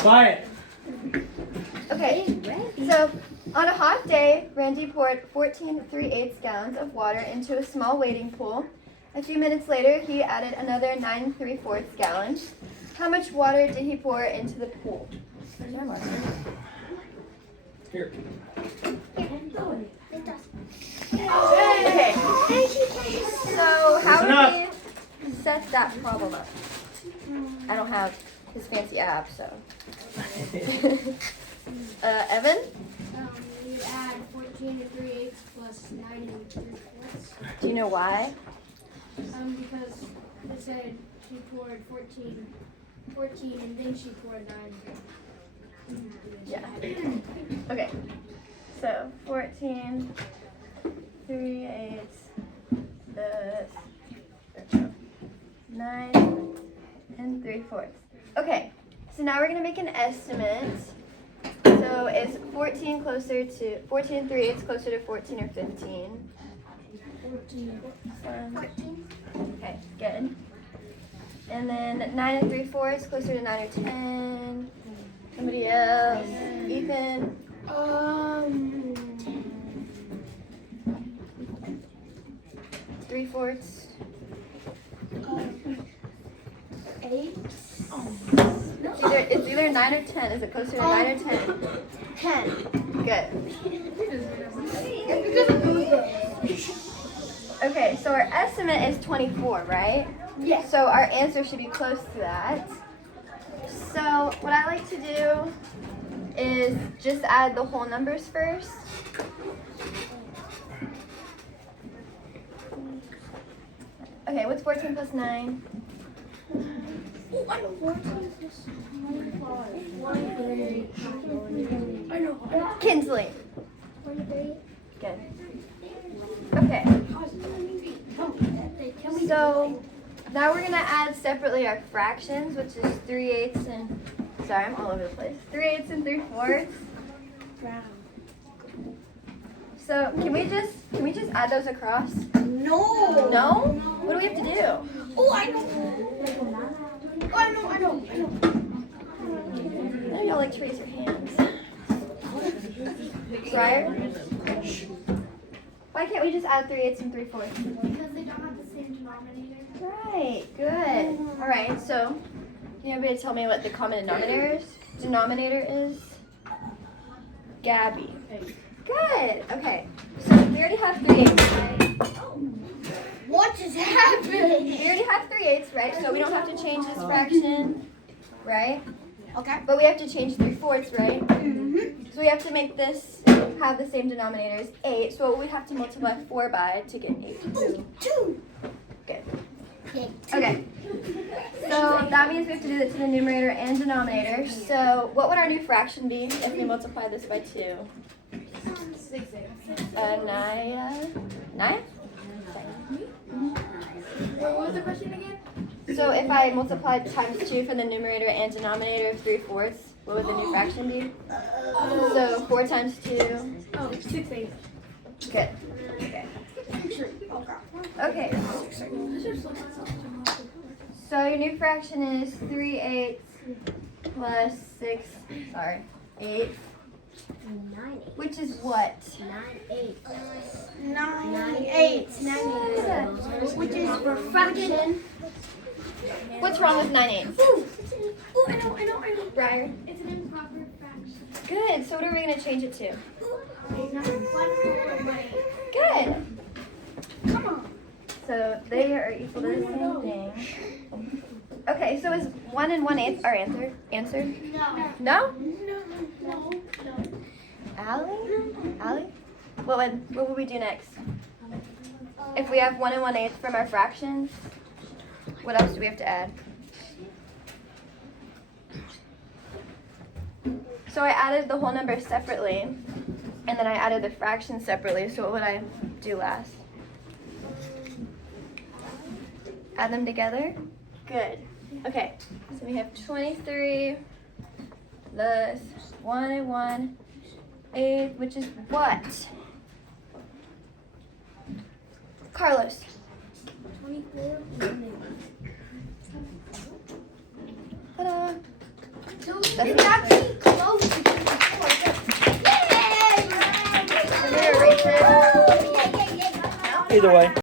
Quiet. Okay, so on a hot day, Randy poured 14 3/8 gallons of water into a small wading pool. A few minutes later, he added another 9 3/4 gallons. How much water did he pour into the pool? Here. Okay, so how Listen up. would we set that problem up? I don't have his fancy app, so. Evan? You add 14 3/8 plus 9 3/4. Do you know why? Because it said she poured 14, and then she poured 9. Yeah. Okay. So 14 3/8 9 3/4. Okay. So now we're gonna make an estimate. So is 14 3/8 closer to 14 or 15? 14. 14. Okay, good. And then 9 3/4 is closer to 9 or 10. Somebody else? Ethan? 3/4. 8. It's either 9 or 10. Is it closer to 9 or 10? 10. Good. Okay, so our estimate is 24, right? Yes. So our answer should be close to that. So what I like to do is just add the whole numbers first. Okay, what's 14 plus 9? Oh, I know. 14 plus 1. I know. Kinsley. 28. Good. Okay, so now we're gonna add separately our fractions, which is 3/8 and, sorry, I'm all over the place. 3/8 and 3/4. So can we just add those across? No. No? What do we have to do? Oh, I know. I know. I know y'all like to raise your hands. Briar? Why can't we just add 3/8 and 3/4? Because they don't have the same denominator. Right, good. All right, so can anybody tell me what the common denominator is? Gabby. Good. Okay. So we already have 3/8, right? What is happening? We already have 3/8, right? So we don't have to change this fraction, right? Okay. But we have to change 3/4, right? Mm-hmm. So we have to make this have the same denominator as 8. So we have to multiply 4 by to get 8. Ooh, 2. Good. Okay. Okay. So that means we have to do this to the numerator and denominator. So what would our new fraction be if we multiply this by 2? 6. Nine? What was the question again? So if I multiplied times 2 for the numerator and denominator of 3/4, what would the new fraction be? So 4 times 2. Oh, 6 8. Good. Okay. Okay. So your new fraction is 3/8 plus 6. Sorry, 8. 9 Which is what? 9 8. Which is for fraction. What's wrong with 9/8? Ooh, I know. Briar? It's an improper fraction. Good. So what are we going to change it to? Good. Come on. So they are equal to the same thing. Okay, so is 1 and 1/8 our answer? No. No? No. Allie? What would we do next? If we have 1 and 1/8 from our fractions, what else do we have to add? So I added the whole number separately, and then I added the fractions separately. So what would I do last? Add them together? Good. Okay, so we have 23 plus 1 and 1/8, which is what? Carlos. 24. Ta-da. It's actually close to 24. Yay! I'm gonna erase it. Yay! Either way.